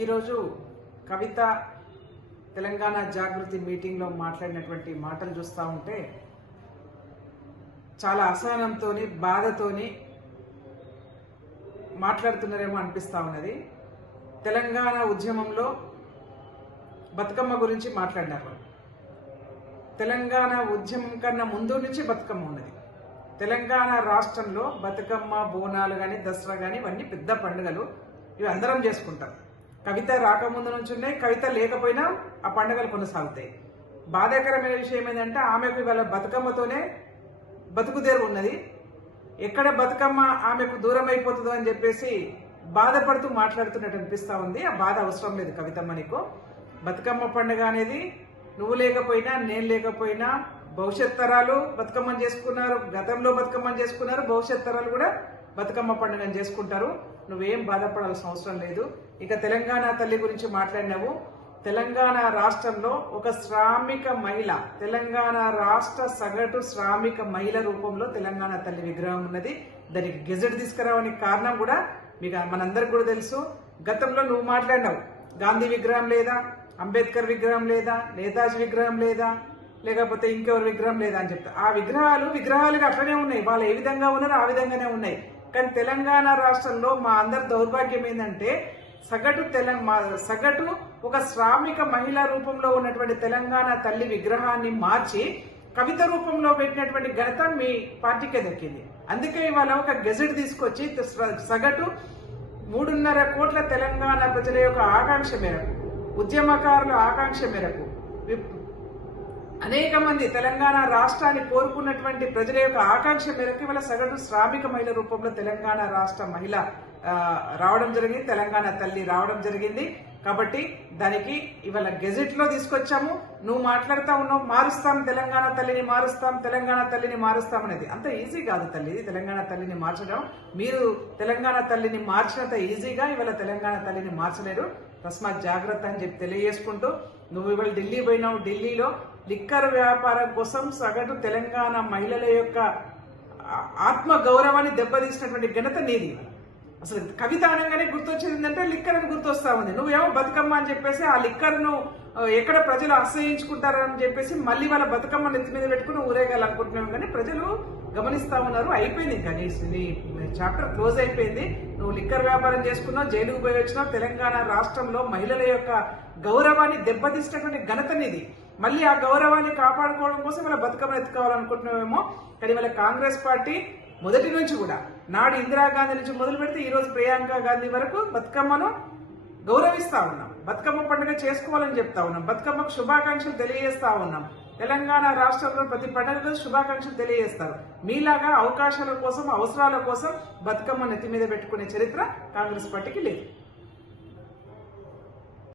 ఈరోజు కవిత తెలంగాణ జాగృతి మీటింగ్లో మాట్లాడినటువంటి మాటలు చూస్తూ ఉంటే చాలా అసహనంతోని బాధతోని మాట్లాడుతున్నారేమో అనిపిస్తూ ఉన్నది. తెలంగాణ ఉద్యమంలో బతుకమ్మ గురించి మాట్లాడినారు. తెలంగాణ ఉద్యమం కన్నా ముందు నుంచి బతుకమ్మ ఉన్నది. తెలంగాణ రాష్ట్రంలో బతుకమ్మ, బోనాలు కానీ, దసరా కానీ ఇవన్నీ పెద్ద పండుగలు. ఇవి అందరం చేసుకుంటాం. కవిత రాకముందు నుంచి ఉన్నాయి, కవిత లేకపోయినా ఆ పండుగలు కొనసాగుతాయి. బాధాకరమైన విషయం ఏంటంటే ఆమెకు ఇవాళ బతుకమ్మతోనే బతుకుదేరు ఉన్నది. ఎక్కడ బతుకమ్మ ఆమెకు దూరం అయిపోతుందో అని చెప్పేసి బాధపడుతూ మాట్లాడుతున్నట్టు అనిపిస్తూ ఉంది. ఆ బాధ అవసరం లేదు కవితమ్మ నీకు. బతుకమ్మ పండుగ అనేది నువ్వు లేకపోయినా నేను లేకపోయినా భవిష్యత్ తరాలు బతుకమ్మని చేసుకున్నారు. గతంలో బతుకమ్మని చేసుకున్నారు, భవిష్యత్ తరాలు కూడా బతుకమ్మ పండుగను చేసుకుంటారు. నువ్వేం బాధపడాల్సిన అవసరం లేదు. ఇక తెలంగాణ తల్లి గురించి మాట్లాడినావు. తెలంగాణ రాష్ట్రంలో ఒక శ్రామిక మహిళ, తెలంగాణ రాష్ట్ర సగటు శ్రామిక మహిళ రూపంలో తెలంగాణ తల్లి విగ్రహం ఉన్నది. దానికి గెజెట్ తీసుకురావడానికి కారణం కూడా మీకు మనందరికి కూడా తెలుసు. గతంలో నువ్వు మాట్లాడినావు, గాంధీ విగ్రహం లేదా, అంబేద్కర్ విగ్రహం లేదా, నేతాజీ విగ్రహం లేదా, లేకపోతే ఇంకెవరి విగ్రహం లేదా అని చెప్తా. ఆ విగ్రహాలుగా అట్లనే ఉన్నాయి. వాళ్ళు ఏ విధంగా ఉన్నారో ఆ విధంగానే ఉన్నాయి. కానీ తెలంగాణ రాష్ట్రంలో మా అందరి దౌర్భాగ్యం ఏంటంటే సగటు ఒక శ్రామిక మహిళా రూపంలో ఉన్నటువంటి తెలంగాణ తల్లి విగ్రహాన్ని మార్చి కవిత రూపంలో పెట్టినటువంటి ఘనత మీ పార్టీకే దక్కింది. అందుకే ఇవాళ ఒక గెజెట్ తీసుకొచ్చి సగటు 3.5 కోట్ల తెలంగాణ ప్రజల యొక్క ఆకాంక్ష మేరకు, ఉద్యమకారుల ఆకాంక్ష మేరకు, అనేక మంది తెలంగాణ రాష్ట్రాన్ని కోరుకున్నటువంటి ప్రజల యొక్క ఆకాంక్ష మేరకు ఇవాళ సగటు శ్రామిక మహిళ రూపంలో తెలంగాణ రాష్ట్ర మహిళ రావడం జరిగింది, తెలంగాణ తల్లి రావడం జరిగింది. కాబట్టి దానికి ఇవాళ గెజెట్ లో తీసుకొచ్చాము. నువ్వు మాట్లాడుతూ ఉన్నావు, మారుస్తాం తెలంగాణ తల్లిని, మారుస్తాం తెలంగాణ తల్లిని, మారుస్తాం అనేది అంత ఈజీ కాదు తల్లి. తెలంగాణ తల్లిని మార్చడం, మీరు తెలంగాణ తల్లిని మార్చినంత ఈజీగా ఇవాళ తెలంగాణ తల్లిని మార్చలేరు. తస్మాత్ జాగ్రత్త అని చెప్పి తెలియజేసుకుంటూ, నువ్వు ఇవాళ ఢిల్లీ పోయినావు. ఢిల్లీలో లిక్కర్ వ్యాపారం కోసం సగటు తెలంగాణ మహిళల యొక్క ఆత్మ గౌరవాన్ని దెబ్బతీసినటువంటి ఘనత నీది. అసలు కవిత అనగానే గుర్తొచ్చేది ఏంటంటే లిక్కర్ అని గుర్తొస్తా ఉంది. నువ్వేమో బతుకమ్మ అని చెప్పేసి ఆ లిక్కర్ను ఎక్కడ ప్రజలు ఆశ్రయించుకుంటారని చెప్పేసి మళ్ళీ వాళ్ళ బతుకమ్మ నెత్తి మీద పెట్టుకుని ఊరేగాలనుకుంటున్నావు. కానీ ప్రజలు గమనిస్తా ఉన్నారు. అయిపోయింది, కానీ నీ చాప్టర్ క్లోజ్ అయిపోయింది. నువ్వు లిక్కర్ వ్యాపారం చేసుకున్నావు, జైలుకు పోయి వచ్చినావు. తెలంగాణ రాష్ట్రంలో మహిళల యొక్క గౌరవాన్ని దెబ్బతీసినటువంటి ఘనత నీది. మళ్ళీ ఆ గౌరవాన్ని కాపాడుకోవడం కోసం వాళ్ళ బతుకమ్మను ఎత్తుకోవాలనుకుంటున్నావేమో. కానీ వాళ్ళ కాంగ్రెస్ పార్టీ మొదటి నుంచి కూడా, నాడు ఇందిరాగాంధీ నుంచి మొదలు పెడితే ఈ రోజు ప్రియాంక గాంధీ వరకు బతుకమ్మను గౌరవిస్తా ఉన్నాం. బతుకమ్మ పండుగ చేసుకోవాలని చెప్తా ఉన్నాం. బతుకమ్మకు శుభాకాంక్షలు తెలియజేస్తా ఉన్నాం. తెలంగాణ రాష్ట్రంలో ప్రతి పండుగకు శుభాకాంక్షలు తెలియజేస్తారు. మీలాగా అవకాశాల కోసం, అవసరాల కోసం బతుకమ్మ నెత్తి మీద పెట్టుకునే చరిత్ర కాంగ్రెస్ పార్టీకి లేదు.